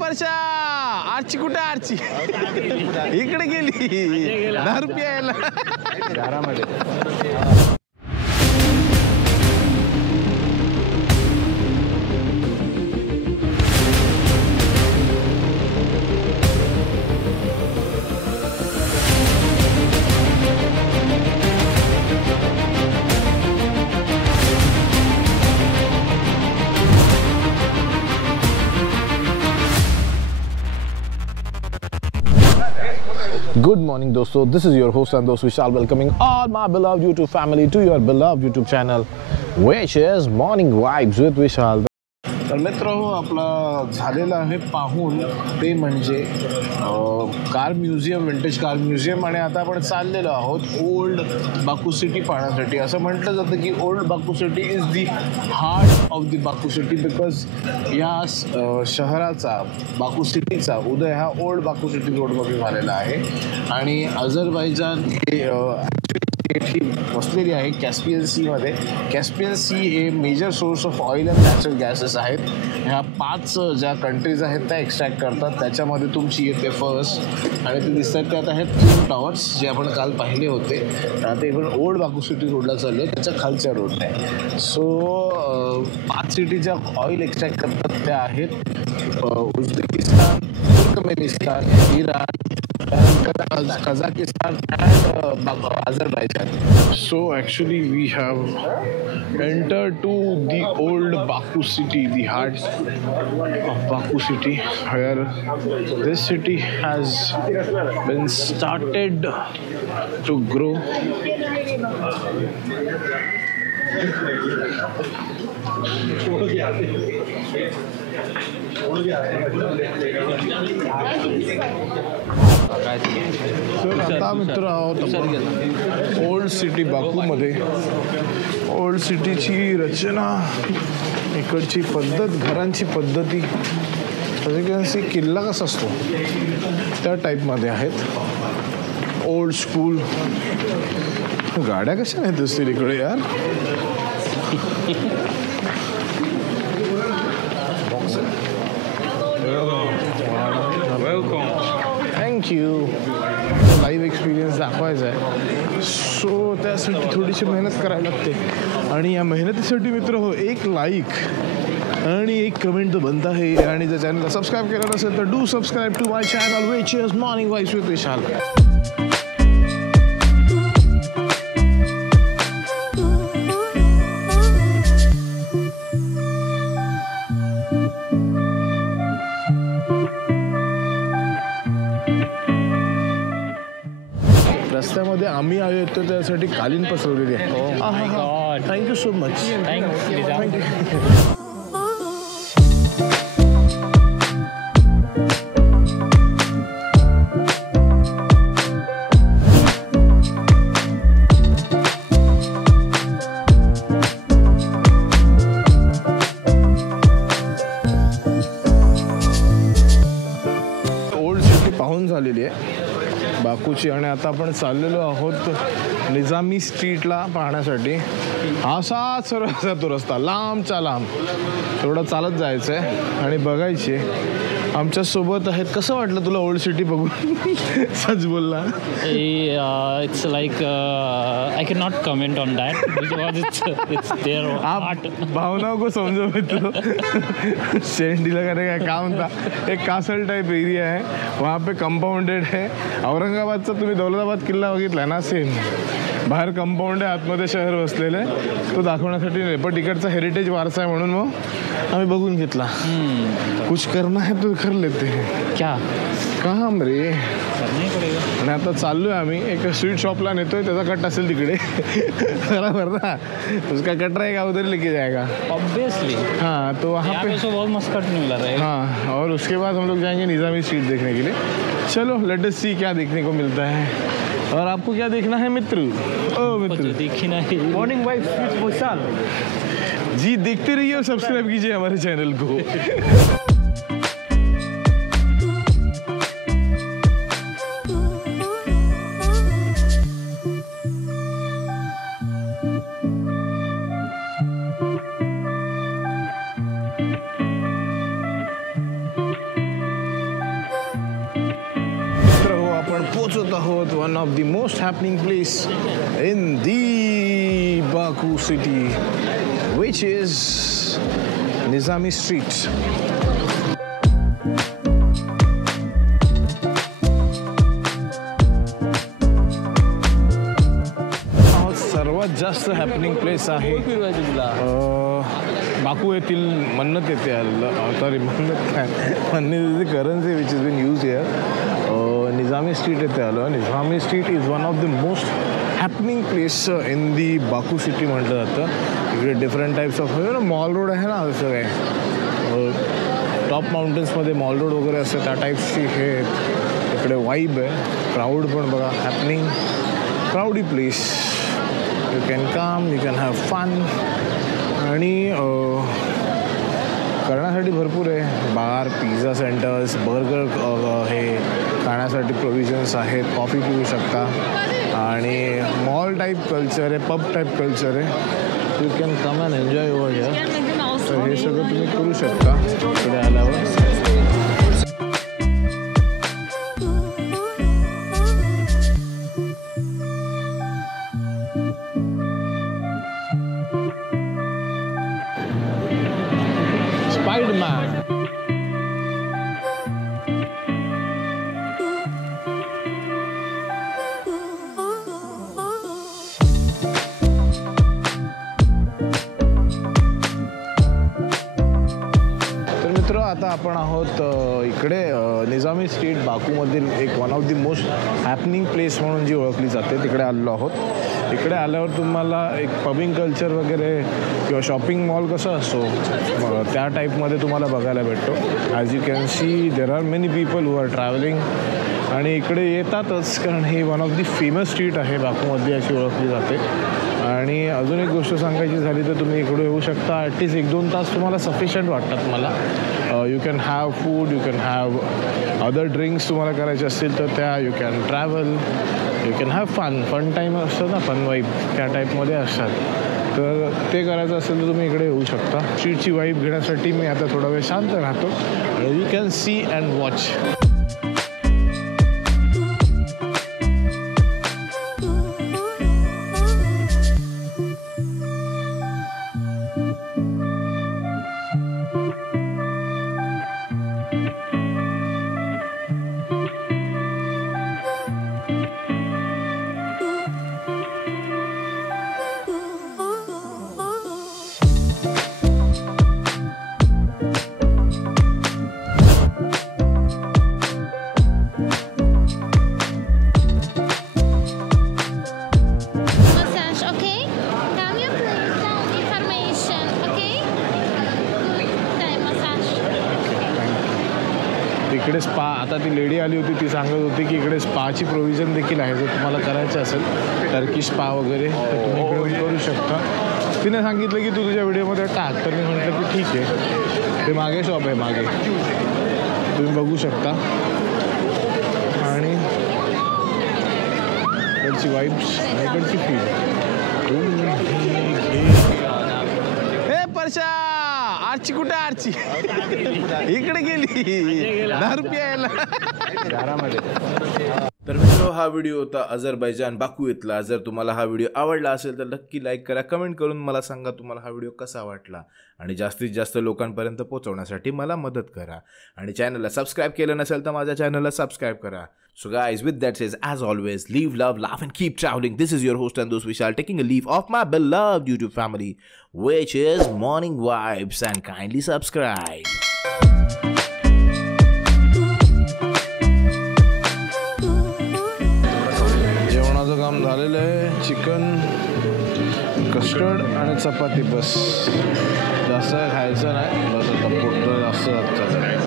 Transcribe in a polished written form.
परशा आरची कुठे आरची इकडे गेली 10 रुपये यायला घरामध्ये. Good morning दोस्तों, this is your host and दोस्त विशाल, welcoming all my beloved YouTube family to your beloved YouTube channel which is Morning Vibes with विशाल. तर मित्रांनो, आपला झालेला आहे पाहून ते म्हणजे car museum, vintage car museum, आणि आता आपण चाललेलो आहोत ओल्ड बाकू सिटी पाहण्यासाठी. असं म्हटलं जातं की old Baku city is the heart of the Baku city because या शहराचा, बाकू सिटीचा उदय हा ओल्ड बाकू सिटी रोडमध्ये झालेला आहे. आणि अझरबैजान हे वसलेली आहे कॅस्पियन सीमध्ये. कॅस्पियन सी हे major source of oil and natural gases आहेत. ह्या 5 ज्या कंट्रीज आहेत त्या एक्स्ट्रॅक्ट करतात, त्याच्यामध्ये तुमची येते फर्स्ट. आणि ते दिसतात त्यात आहेत ट्विन टॉवर्स जे आपण काल पाहिले होते. आता आपण ओल्ड बाकू सिटी रोडला चाललो, त्याच्या खालच्या रोडने. सो 5 सिटी ज्या ऑइल एक्स्ट्रॅक्ट करतात त्या आहेत Uzbekistan, Turkmenistan, Iran, Kazakhstan and Azerbaijan. So actually we have entered to the old Baku city, the heart of Baku city, where this city has been started to grow. आता मित्र आहोत old city बाकूमध्ये. Old सिटीची रचना, इकडची पद्धत, घरांची पद्धती, असे किल्ला कसा असतो त्या टाईपमध्ये आहेत. Old school. गाड्या कशा नाहीत असतील इकडे यार. थँक्यू. लाईव्ह एक्सपिरियन्स दाखवायचा आहे, सो त्यासाठी थोडीशी मेहनत करायला लागते. आणि या मेहनतीसाठी मित्र हो, एक लाईक आणि एक कमेंट तर बनता आहे. आणि जर चॅनलला सबस्क्राईब केलं नसेल तर do subscribe to my channel which is morning vibes with Vishal. रस्त्यामध्ये आम्ही आलो येतो त्यासाठी कालीन पसरवलेली आहे. Thank you so much. Thank you. Old city पाहून झालेली आहे बाकूची. आणि आता आपण चाललेलो आहोत निजामी स्ट्रीटला पाहण्यासाठी. असाच सरळ जातो रस्ता, लांबचा लांब. थोडं चालत जायचं आहे आणि बघायचे. आमच्यासोबत आहेत. कसं वाटलं तुला ओल्ड सिटी बघून? सच बोलला. It's like I cannot comment on that because it's their art. भावनाओं को समझो मित्रों. शेंडीला काय काम था, एक कासल टाइप एरिया है, वहाँ पे कंपाउंडेड है. औरंगाबादचा तुम्ही दौलताबाद किल्ला बघितला ना, सेम बाहेर कंपाऊंड आहे, आतमध्ये शहर वसलेलं आहे. तो दाखवण्यासाठी नाही, पण इकडचा हेरिटेज वारसा आहे म्हणून मग आम्ही बघून घेतला. कुछ करना है तो कर लेते हैं. क्या काम रे. करना ही पड़ेगा. आणि आता चाललोय आम्ही एक स्वीट शॉपला नेतोय. त्याचा कट असेल तिकडे बराबर ना. उसका कट रहेगा उधर लेके जाएगा ऑब्वियसली. हाँ, तो वहाँ पे बहुत मस्त कट मिल रहा है. हाँ, और उसके बाद हम लोग जाएंगे निज़ामी स्ट्रीट देखने के लिए. चलो लेट अस सी क्या देखने को मिलता है. और आपको क्या देखना है मित्र? ओ मित्र, देखना है मॉर्निंग वाइब्स विद विशाल जी. देखते रहिए और सब्सक्राइब कीजिए हमारे चैनल को. पोहोचत आहोत one of the most happening place in the Baku city which is Nizami street. सर्वात जास्त हॅपनिंग प्लेस आहे बाकू येथील मन्नत येथे सॉरी मन्नत काय Manat is currency which is been use here. Nizami street येथे आलो. Nizami street is one of the most happening place in the Baku city म्हटलं जातं. इकडे different types of mall road आहे ना असं काय टॉप माउंटन्समध्ये मॉल रोड वगैरे असतं त्या टाईप्सची हे इकडे वाईब आहे. क्राऊड पण बघा happening crowdy place. You can come you can have fun आणि करण्यासाठी भरपूर आहे. बार पिझ्झा सेंटर्स बर्गर हे खाण्यासाठी प्रोव्हिजन्स आहेत. कॉफी पिऊ शकता आणि मॉल टाईप कल्चर आहे पब टाईप कल्चर आहे. You can come and enjoy over here. तर हे सगळं तुम्ही करू शकता इकडे आल्यावर. Spider-Man. तर मित्र आता आपण आहोत इकडे निजामी स्ट्रीट बाकूमधील एक one of the most happening place म्हणून जी ओळखली जाते तिकडे आलेलो आहोत. इकडे आल्यावर तुम्हाला एक पबिंग कल्चर वगैरे किंवा शॉपिंग मॉल कसं असतो त्या टाईपमध्ये तुम्हाला बघायला भेटतो. As you can see there are many people who are travelling आणि इकडे येतातच कारण ही one of the famous street आहे बाकूमध्ये अशी ओळखली जाते. आणि अजून एक गोष्ट सांगायची झाली तर तुम्ही इकडे येऊ शकता. ॲटलिस्ट 1-2 तास तुम्हाला सफिशियंट वाटतात मला. You can have food you can have other drinks तुम्हाला करायचे असतील तर त्या you can travel you can have fun time असतं ना फन वाईब त्या टाईपमध्ये असतात. तर ते करायचं असेल तर तुम्ही इकडे येऊ शकता. स्ट्रीटची वाईब घेण्यासाठी मी आता थोडा वेळ शांत राहतो. You can C and watch. इकडे स्पा आता ती लेडी आली होती ती सांगत होती की इकडे स्पाची प्रोव्हिजन देखील आहे. जर तुम्हाला करायचं असेल टर्की स्पा वगैरे तर तुम्ही इकडे करू शकता. तिने सांगितलं की तू तुझ्या व्हिडिओमध्ये टाक तर मी म्हटलं की ठीक आहे. ते मागे शॉप आहे मागे तुम्ही बघू शकता. आणि इकडची वाईब्स आणि इकडची फील. हे परशा आरची कुठे आरची इकडे गेली 10 रुपये यायला घरामध्ये. तर मित्र हा व्हिडिओ होता अझरबैजान बाकू इथला. जर तुम्हाला हा व्हिडिओ आवडला असेल तर नक्की लाईक करा. कमेंट करून मला सांगा तुम्हाला हा व्हिडिओ कसा वाटला आणि जास्तीत जास्त लोकांपर्यंत पोहोचवण्यासाठी मला मदत करा. आणि चॅनलला सबस्क्राईब केलं नसेल तर माझ्या चॅनलला सबस्क्राईब करा. So guys, with that says, as always, live, love, laugh and keep traveling. This is your host Andus Vishal taking a leave of my beloved YouTube family, which is Morning Vibes, and kindly subscribe. जेवणाचं काम झालेलं आहे. Chicken custard आणि चपाती बस. जास्त खायचं नाही बस. आता पोट जास्त जातं.